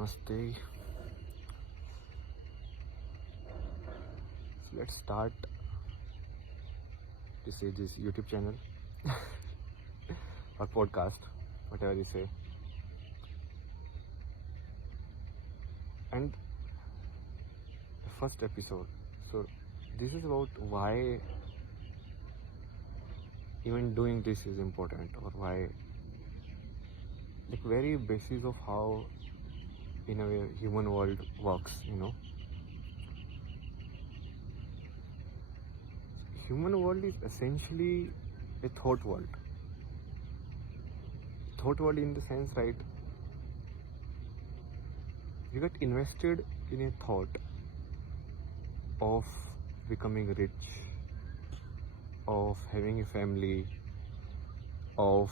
Namaste. So let's start to say this YouTube channel or podcast, whatever you say. And the first episode. So this is about why even doing this is important, or why, like, very basis of how in a way human world works. Human world is essentially a thought world. Thought world in the sense, right? You get invested in a thought of becoming rich, of having a family, of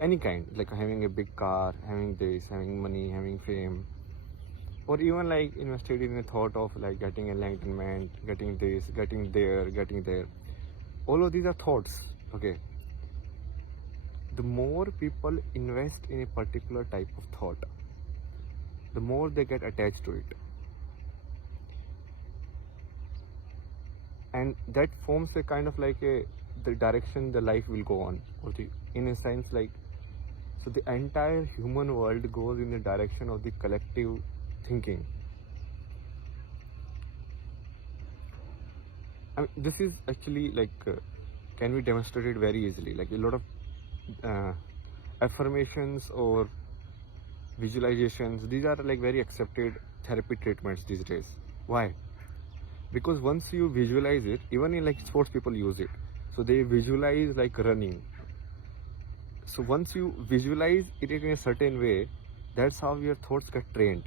any kind, like having a big car, having this, having money, having fame, or even like invested in a thought of like getting enlightenment, getting this, getting there. All of these are thoughts, okay? The more people invest in a particular type of thought, the more they get attached to it. And that forms a kind of like the direction the life will go on, or in a sense, like, so the entire human world goes in the direction of the collective thinking. I mean, this is actually like can be demonstrated very easily. Like a lot of affirmations or visualizations, these are like very accepted therapy treatments these days. Why? Because once you visualize it, even in like sports people use it. So they visualize like running. So once you visualize it in a certain way, that's how your thoughts get trained.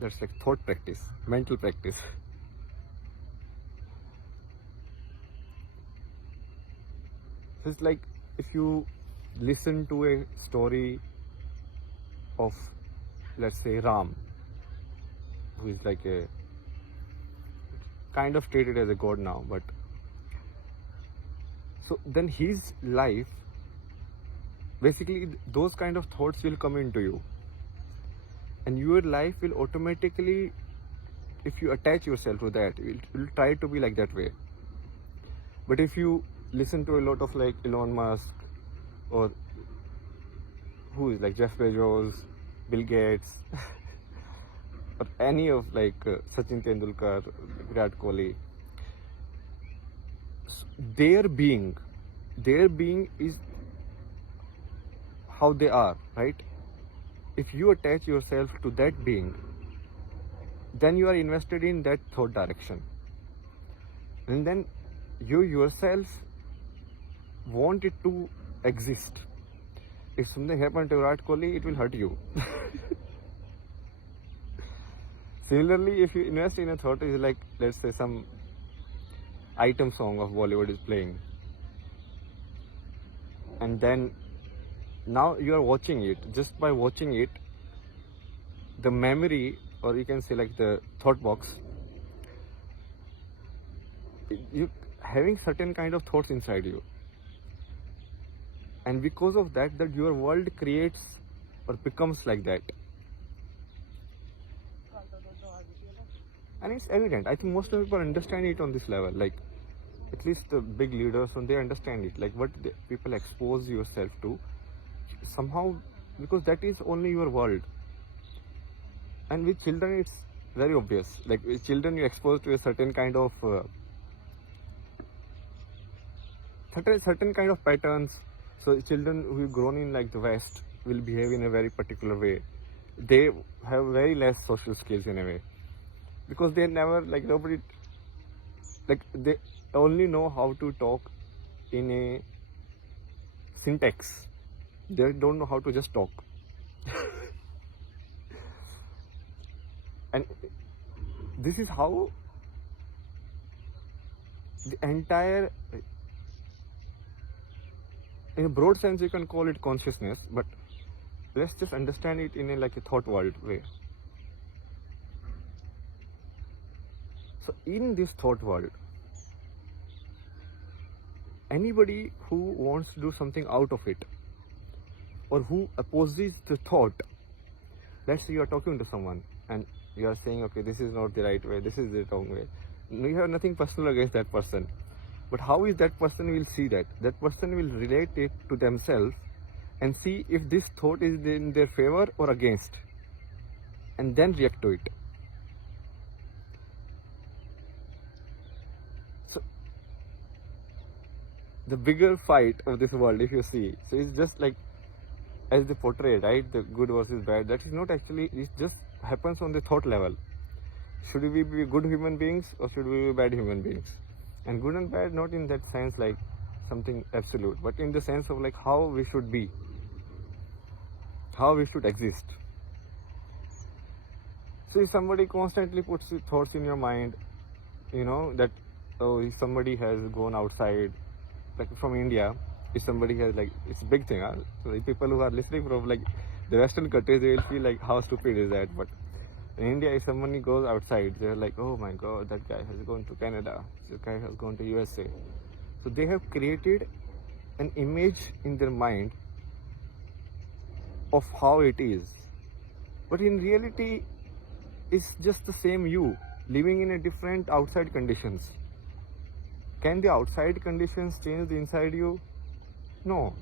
That's like thought practice, mental practice. So it's like if you listen to a story of, let's say, Ram, who is like a kind of treated as a god now, but so then his life, basically those kind of thoughts will come into you, and your life will automatically, if you attach yourself to that, it will try to be like that way. But if you listen to a lot of like Elon Musk, or who is like Jeff Bezos, Bill Gates, or any of like Sachin Tendulkar, Virat Kohli, their being is how they are, right? If you attach yourself to that being, then you are invested in that thought direction, and then you yourself want it to exist. If something happened to Virat Kohli, it will hurt you. Similarly, if you invest in a thought, is like, let's say, some item song of Bollywood is playing, and then now you are watching it. Just by watching it, the memory, or you can say like the thought box, you having certain kind of thoughts inside you, and because of that your world creates or becomes like that. And it's evident. I think most of people understand it on this level, like at least the big leaders, and they understand it, like what people expose yourself to somehow, because that is only your world. And with children it's very obvious. Like with children you expose to a certain kind of certain kind of patterns. So children who have grown in like the West will behave in a very particular way. They have very less social skills in a way, because they never, like, nobody, like, they only know how to talk in a syntax. They don't know how to just talk. And this is how the entire, in a broad sense you can call it consciousness, but let's just understand it in a like a thought world way. So in this thought world, anybody who wants to do something out of it, or who opposes the thought, let's say you are talking to someone and you are saying, okay, this is not the right way, this is the wrong way. You have nothing personal against that person. But how is that person will see that? That person will relate it to themselves and see if this thought is in their favor or against, and then react to it. So the bigger fight of this world, if you see, so it's just like as they portray, right, the good versus bad, that is not actually, it just happens on the thought level. Should we be good human beings or should we be bad human beings? And good and bad not in that sense like something absolute, but in the sense of like how we should be, how we should exist. So if somebody constantly puts thoughts in your mind, that, oh, if somebody has gone outside, like from India, if somebody has, like, it's a big thing, huh? So the people who are listening from like the Western countries, they will feel like how stupid is that, but in India, if somebody goes outside, they're like, oh my god, that guy has gone to Canada, that guy has gone to USA. So they have created an image in their mind of how it is. But in reality, it's just the same you, living in a different outside conditions. Can the outside conditions change the inside you? No.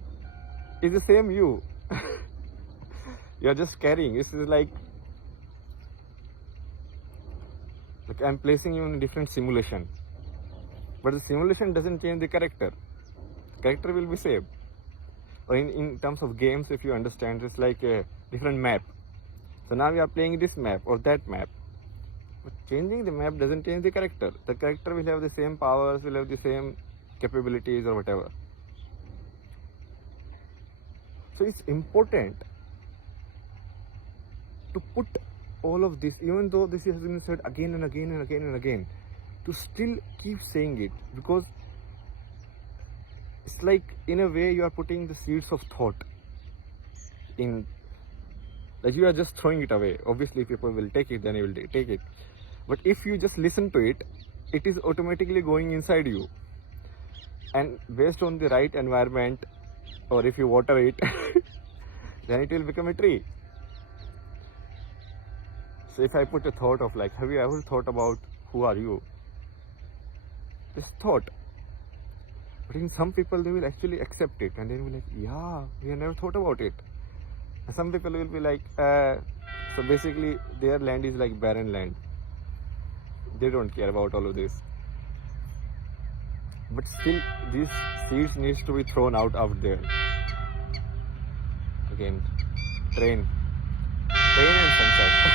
It's the same you. You're just carrying. This is like I'm placing you in a different simulation. But the simulation doesn't change the character. The character will be same. Or in terms of games, if you understand, it's like a different map. So now we are playing this map or that map. But changing the map doesn't change the character. The character will have the same powers, will have the same capabilities or whatever. So it's important to put all of this, even though this has been said again and again and again and again, to still keep saying it, because it's like in a way you are putting the seeds of thought in, like you are just throwing it away. Obviously if people will take it, then you will take it. But if you just listen to it, it is automatically going inside you. And based on the right environment, or if you water it, then it will become a tree. So if I put a thought of like, have you ever thought about who are you? This thought. But in some people, they will actually accept it and they will be like, yeah, we have never thought about it. And some people will be like, so basically their land is like barren land. They don't care about all of this. But still, these seeds needs to be thrown out there. Again, train and sunset.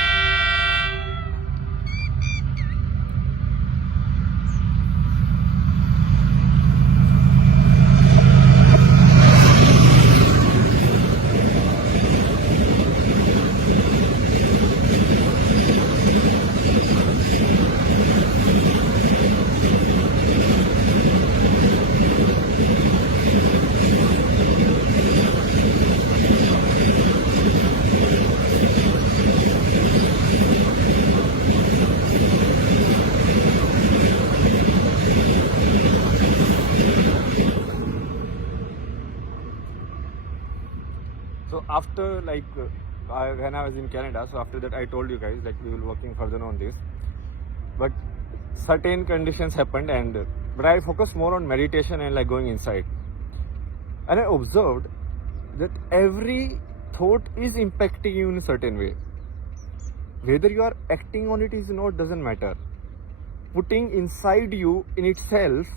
So after when I was in Canada, so after that I told you guys like we will working further on this. But certain conditions happened, but I focused more on meditation and like going inside. And I observed that every thought is impacting you in a certain way. Whether you are acting on it is not doesn't matter. Putting inside you in itself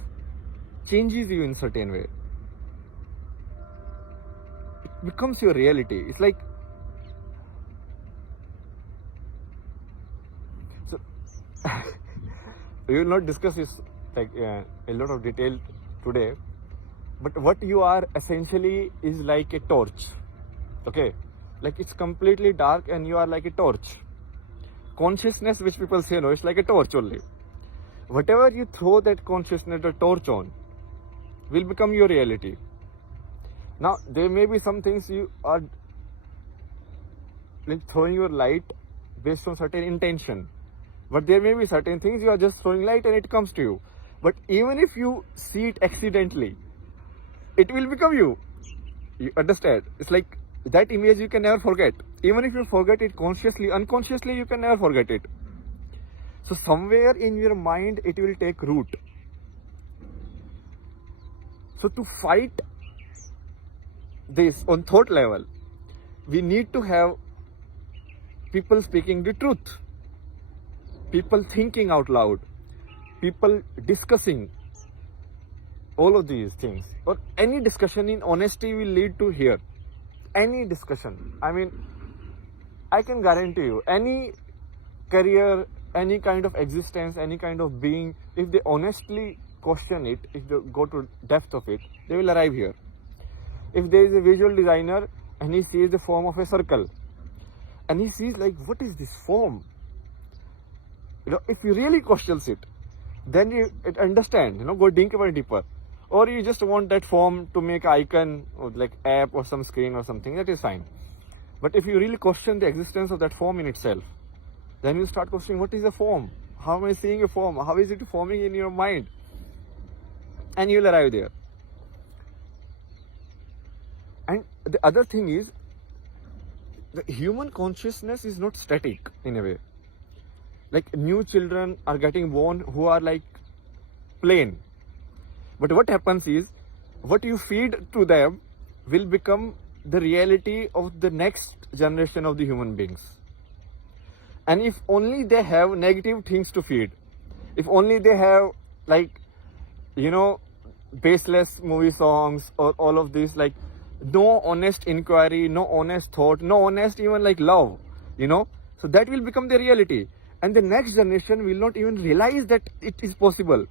changes you in certain way. It becomes your reality. It's like, so we will not discuss this like a lot of detail today, but what you are essentially is like a torch. Okay, like it's completely dark and you are like a torch. Consciousness, which people say no, it's like a torch only. Whatever you throw that consciousness or torch on will become your reality. Now there may be some things you are like throwing your light based on certain intention, but there may be certain things you are just throwing light and it comes to you. But even if you see it accidentally, it will become you. You understand? It's like that image you can never forget. Even if you forget it consciously, unconsciously you can never forget it. So somewhere in your mind it will take root. So to fight this on thought level, we need to have people speaking the truth, people thinking out loud, people discussing all of these things. Or any discussion in honesty will lead to here. Any discussion. I mean, I can guarantee you, any career, any kind of existence, any kind of being, if they honestly question it, if they go to depth of it, they will arrive here. If there is a visual designer and he sees the form of a circle, and he sees like, what is this form? If you really questions it, then you understand, go deeper. Or you just want that form to make an icon or like app or some screen or something, that is fine. But if you really question the existence of that form in itself, then you start questioning, what is a form? How am I seeing a form? How is it forming in your mind? And you'll arrive there. And the other thing is, the human consciousness is not static in a way. Like new children are getting born who are like plain. But what happens is, what you feed to them will become the reality of the next generation of the human beings. And if only they have negative things to feed, if only they have like, baseless movie songs or all of this, like no honest inquiry, no honest thought, no honest even like love, so that will become the reality. And the next generation will not even realize that it is possible.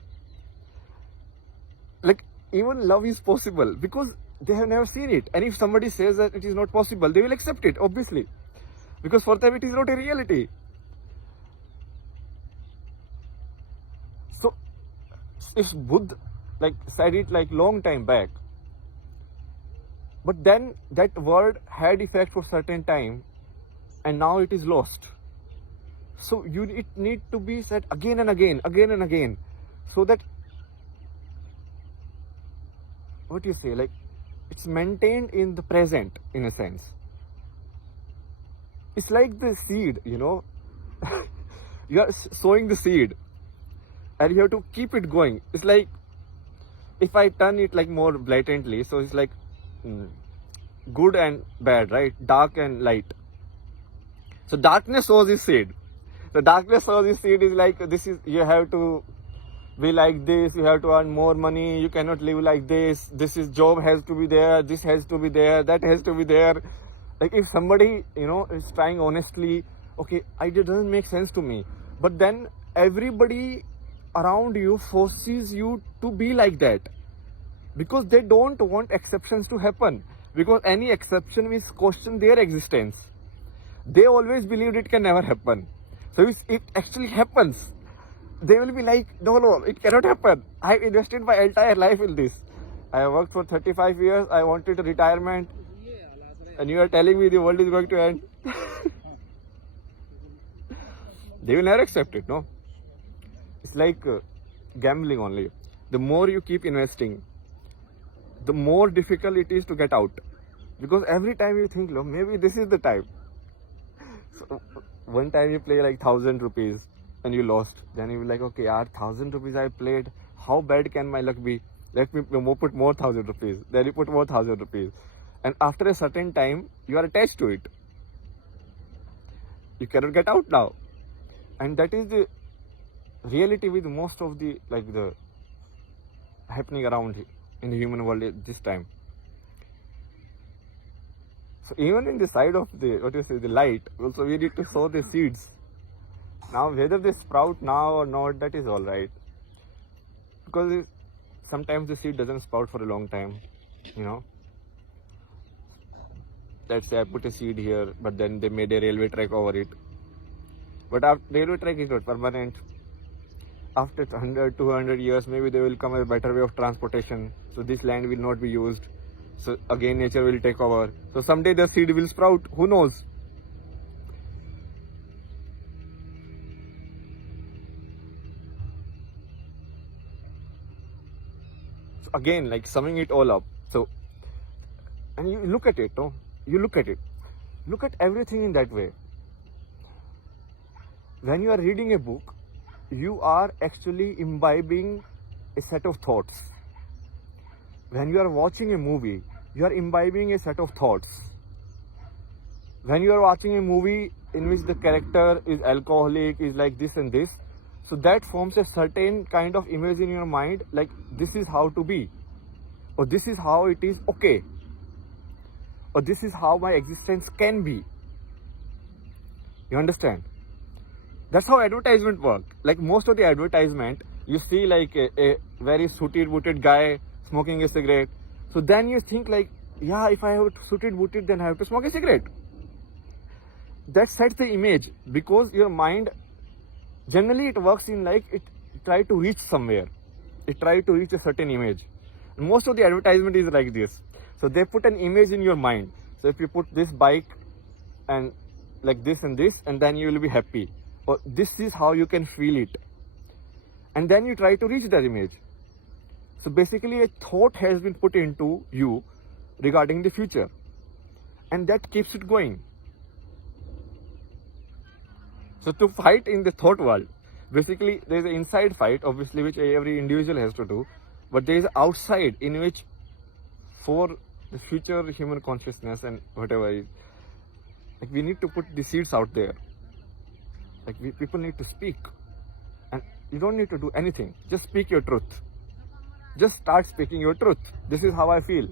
Like even love is possible because they have never seen it. And if somebody says that it is not possible, they will accept it, obviously, because for them it is not a reality. So if Buddha like said it like long time back, but then that word had effect for certain time and now it is lost. So it need to be said again and again, so that, what you say, like it's maintained in the present in a sense. It's like the seed, you are sowing the seed and you have to keep it going. It's like, if I turn it like more blatantly, so it's like good and bad, right? Dark and light. So darkness sows its seed. The darkness sows its seed is like, you have to be like this, you have to earn more money, you cannot live like this, job has to be there, this has to be there, that has to be there. Like if somebody, is trying honestly, okay, it doesn't make sense to me. But then everybody around you forces you to be like that, because they don't want exceptions to happen, because any exception will question their existence. They always believed it can never happen. So if it actually happens, they will be like, no, it cannot happen. I have invested my entire life in this. I have worked for 35 years. I wanted a retirement. And you are telling me the world is going to end. They will never accept it, no? It's like gambling only. The more you keep investing, the more difficult it is to get out. Because every time you think, maybe this is the time. So one time you play like 1,000 rupees and you lost. Then you will like, okay, 1,000 rupees I played. How bad can my luck be? Let me put more 1,000 rupees. Then you put more 1,000 rupees. And after a certain time, you are attached to it. You cannot get out now. And that is the reality with most of the happening around in the human world at this time. So even in the side of the light, also we need to sow the seeds. Now whether they sprout now or not, that is all right. Because sometimes the seed doesn't sprout for a long time, Let's say I put a seed here, but then they made a railway track over it. But railway track is not permanent. After 100, 200 years, maybe there will come a better way of transportation. So this land will not be used. So again, nature will take over. So someday the seed will sprout. Who knows? So again, like summing it all up. So, and you look at it, you look at it. Look at everything in that way. When you are reading a book, you are actually imbibing a set of thoughts. When you are watching a movie, you are imbibing a set of thoughts. When you are watching a movie in which the character is alcoholic, is like this and this, so that forms a certain kind of image in your mind, like this is how to be, or this is how it is okay, or this is how my existence can be. You understand? That's how advertisement work. Like most of the advertisement, you see like a very suited booted guy smoking a cigarette. So then you think like, yeah, if I have suited booted, then I have to smoke a cigarette. That sets the image, because your mind, generally it works in like it try to reach somewhere. It try to reach a certain image. And most of the advertisement is like this. So they put an image in your mind. So if you put this bike and like this and this, and then you will be happy. Or this is how you can feel it. And then you try to reach that image. So basically a thought has been put into you regarding the future. And that keeps it going. So to fight in the thought world, basically there is an inside fight, obviously, which every individual has to do. But there is outside in which, for the future human consciousness and whatever is, like we need to put the seeds out there. Like people need to speak. And you don't need to do anything. Just speak your truth. Just start speaking your truth. This is how I feel.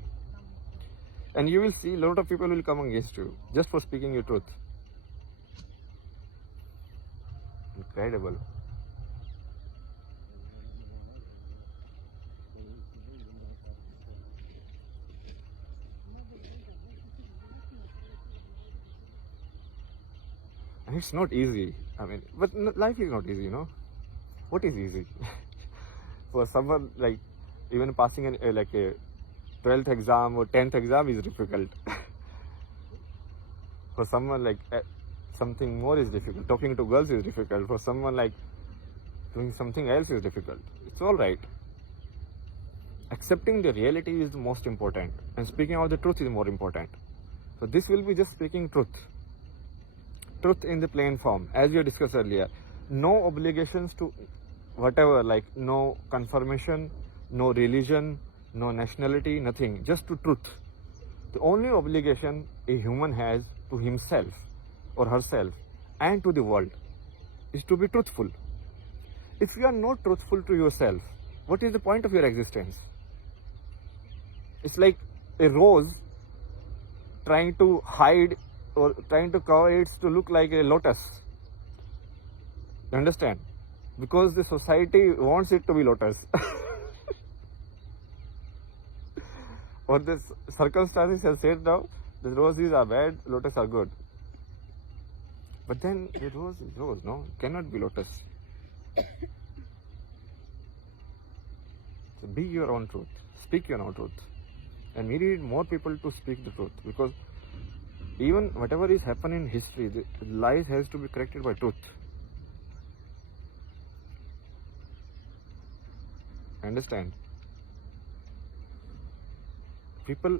And you will see a lot of people will come against you just for speaking your truth. Incredible. And it's not easy. I mean, but life is not easy, you know. What is easy? For someone like even passing like a 12th exam or 10th exam is difficult. For someone like something more is difficult. Talking to girls is difficult. For someone like doing something else is difficult. It's all right. Accepting the reality is the most important, and speaking out the truth is more important. So this will be just speaking truth. Truth in the plain form, as we discussed earlier. No obligations to whatever, like no confirmation, no religion, no nationality, nothing, just to truth. The only obligation a human has to himself or herself and to the world is to be truthful. If you are not truthful to yourself, what is the point of your existence? It's like a rose trying to hide or trying to cover it to look like a lotus. You understand? Because the society wants it to be lotus. Or the circumstances have said now, the roses are bad, lotus are good. But then the rose is rose, no? It cannot be lotus. So be your own truth. Speak your own truth. And we need more people to speak the truth, because even whatever is happening in history, the lies has to be corrected by truth. Understand? People,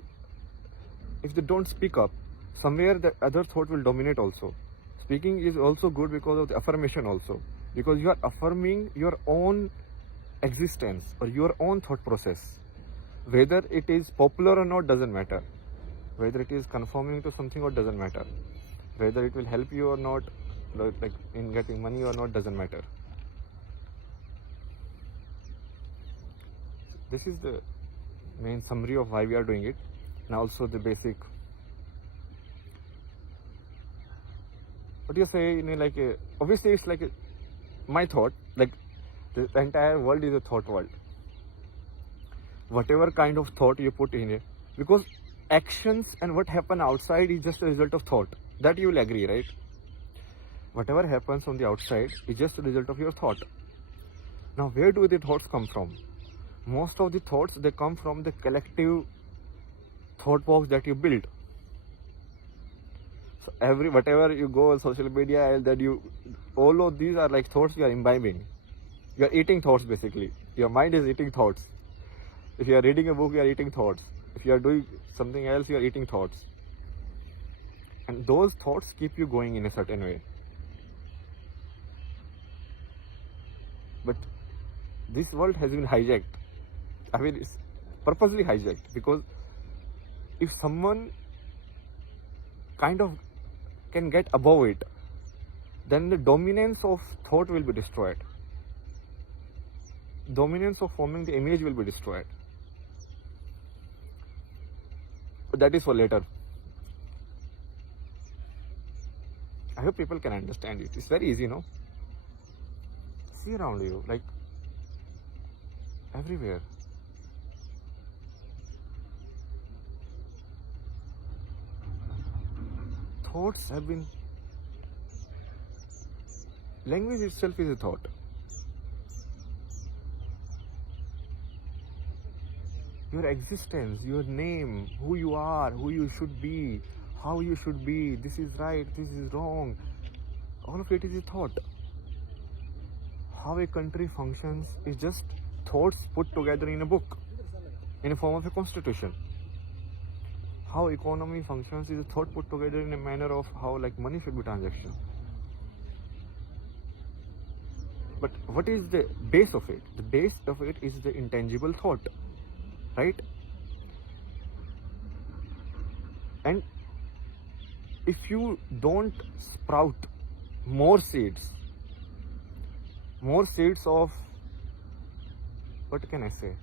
if they don't speak up, somewhere the other thought will dominate also. Speaking is also good because of the affirmation also. Because you are affirming your own existence or your own thought process. Whether it is popular or not doesn't matter. Whether it is conforming to something or doesn't matter. Whether it will help you or not, like in getting money or not, doesn't matter. This is the main summary of why we are doing it, and also the basic. What do you say? You know, like obviously it's like my thought. Like the entire world is a thought world. Whatever kind of thought you put in it, because actions and what happen outside is just a result of thought. That you will agree, right? Whatever happens on the outside is just a result of your thought. Now, where do the thoughts come from? Most of the thoughts, they come from the collective thought box that you build. So whatever you go on social media, that all of these are like thoughts you are imbibing. You are eating thoughts basically. Your mind is eating thoughts. If you are reading a book, you are eating thoughts. If you are doing something else, you are eating thoughts. and those thoughts keep you going in a certain way. But this world has been hijacked. I mean, it's purposely hijacked, because if someone kind of can get above it, then the dominance of thought will be destroyed. Dominance of forming the image will be destroyed. But that is for later. I hope people can understand it. It's very easy, no? See around you, like everywhere. Thoughts have been. Language itself is a thought. Your existence, your name, who you are, who you should be, how you should be, this is right, this is wrong, all of it is a thought. How a country functions is just thoughts put together in a book, in a form of a constitution. How economy functions is a thought put together in a manner of how like money should be transacted. But what is the base of it? The base of it is the intangible thought, right? And if you don't sprout more seeds of, what can I say?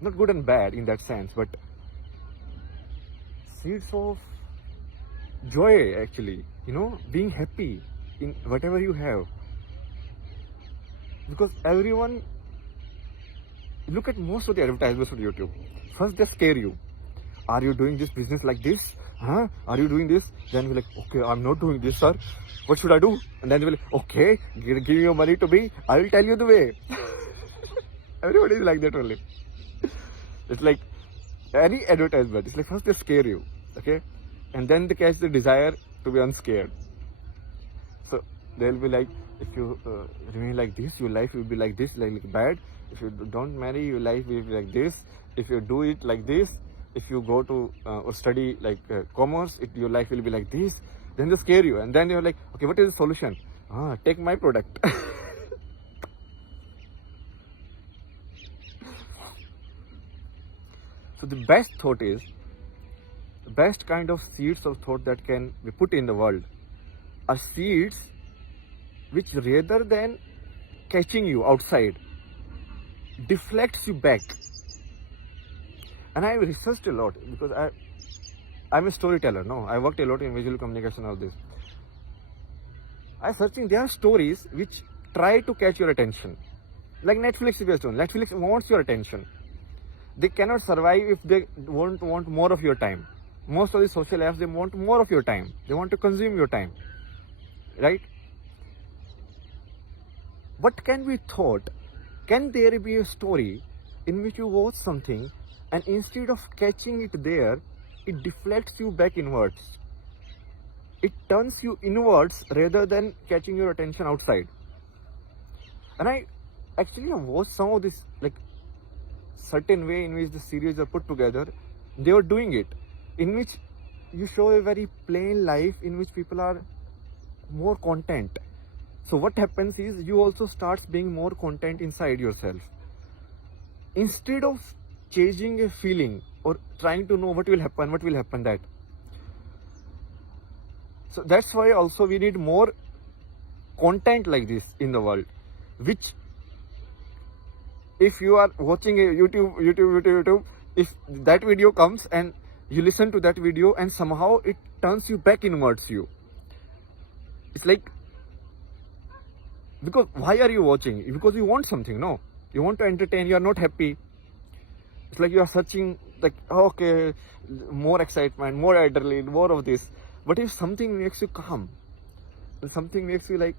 Not good and bad in that sense, but seeds of joy, actually, being happy in whatever you have. Because everyone, look at most of the advertisements on YouTube. First they scare you. Are you doing this business like this? Huh? Are you doing this? Then you're like, okay, I'm not doing this, sir. What should I do? And then you're like, okay, give me your money to me. I will tell you the way. Everybody is like that only. It's like any advertisement. It's like first they scare you, okay? And then they catch the desire to be unscared. So they'll be like, if you remain like this, your life will be like this, like bad. If you don't marry, your life will be like this. If you do it like this, if you go to or study like commerce, your life will be like this. Then they scare you, and then you're like, okay, what is the solution? Take my product. So the best thought is, the best kind of seeds of thought that can be put in the world are seeds which, rather than catching you outside, deflects you back. And I researched a lot, because I'm a storyteller, no? I worked a lot in visual communication, all this. I searching, there are stories which try to catch your attention. Like Netflix based on. Netflix wants your attention. They cannot survive if they won't want more of your time. Most of the social apps, they want more of your time. They want to consume your time. Right? What can be thought? Can there be a story in which you watch something, and instead of catching it there, it deflects you back inwards? It turns you inwards rather than catching your attention outside. And I actually have watched some of this, like certain way in which the series are put together. They were doing it, in which you show a very plain life in which people are more content. So what happens is, you also starts being more content inside yourself. Instead of chasing a feeling or trying to know what will happen that. So that's why also we need more content like this in the world, which, if you are watching a YouTube, if that video comes and you listen to that video and somehow it turns you back inwards you. It's like, because why are you watching? Because you want something, no? You want to entertain, you are not happy. It's like you are searching, like, okay, more excitement, more adrenaline, more of this. But if something makes you calm, something makes you like,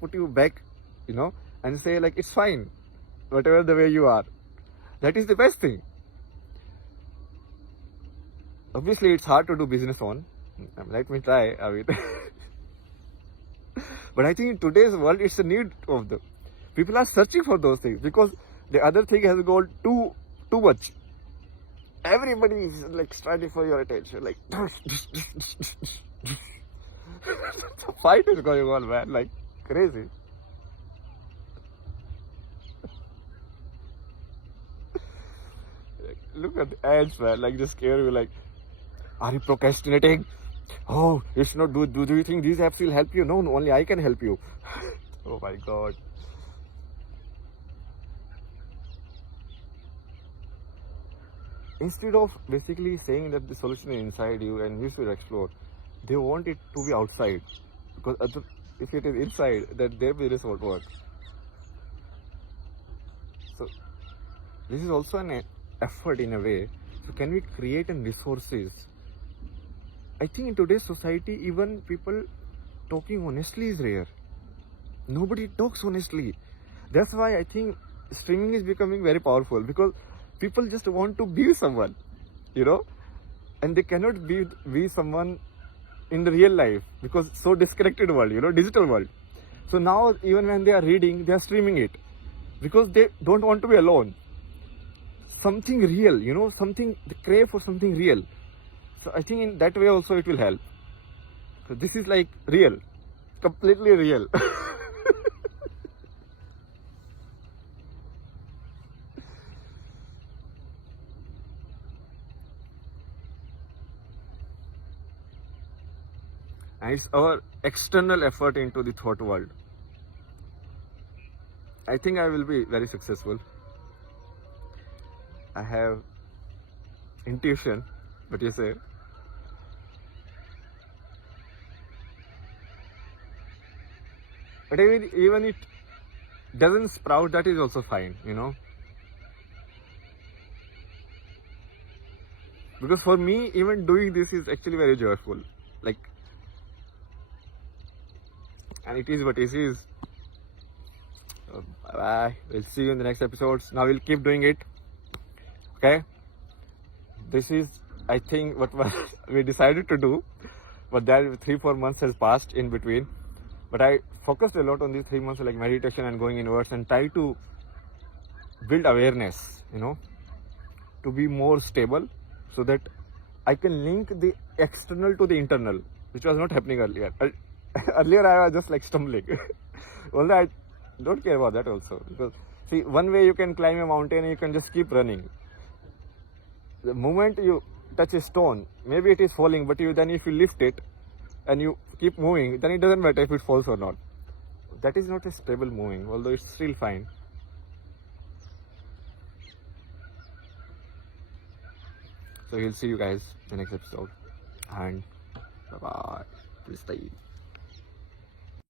put you back, and say like, it's fine, whatever the way you are, that is the best thing. Obviously, it's hard to do business on. Let me try, I mean. But I think in today's world, it's a need of the people are searching for those things, because the other thing has gone too much. everybody is like striving for your attention, like the fight is going on, man, like crazy. Like, look at the ads, man, like just scare you, like, are you procrastinating? Oh, you should not do you think these apps will help you? No, only I can help you. Oh my god. Instead of basically saying that the solution is inside you and you should explore, they want it to be outside. Because if it is inside, then their business won't work. So this is also an effort in a way. So can we create an resources? I think in today's society, even people talking honestly is rare. Nobody talks honestly. That's why I think streaming is becoming very powerful, because people just want to be someone, and they cannot be someone in the real life because so disconnected world, digital world. So now even when they are reading, they are streaming it because they don't want to be alone. Something real, something, they crave for something real. So I think in that way also it will help. So this is like real, completely real. And it's our external effort into the thought world. I think I will be very successful. I have intuition, but you say. But even it doesn't sprout, that is also fine. Because for me, even doing this is actually very joyful. Like, and it is what it is. So, bye. We'll see you in the next episodes. Now we'll keep doing it. Okay? This is, I think, what we decided to do. But that 3-4 months has passed in between. But I focused a lot on these 3 months, like meditation and going inwards, and try to build awareness, to be more stable, so that I can link the external to the internal, which was not happening earlier. Earlier I was just like stumbling. Although I don't care about that also, because see, one way you can climb a mountain and you can just keep running. The moment you touch a stone, maybe it is falling, but then if you lift it and you keep moving, then it doesn't matter if it falls or not. That is not a stable moving, although it's still fine. So we'll see you guys in the next episode, and bye bye. Please stay.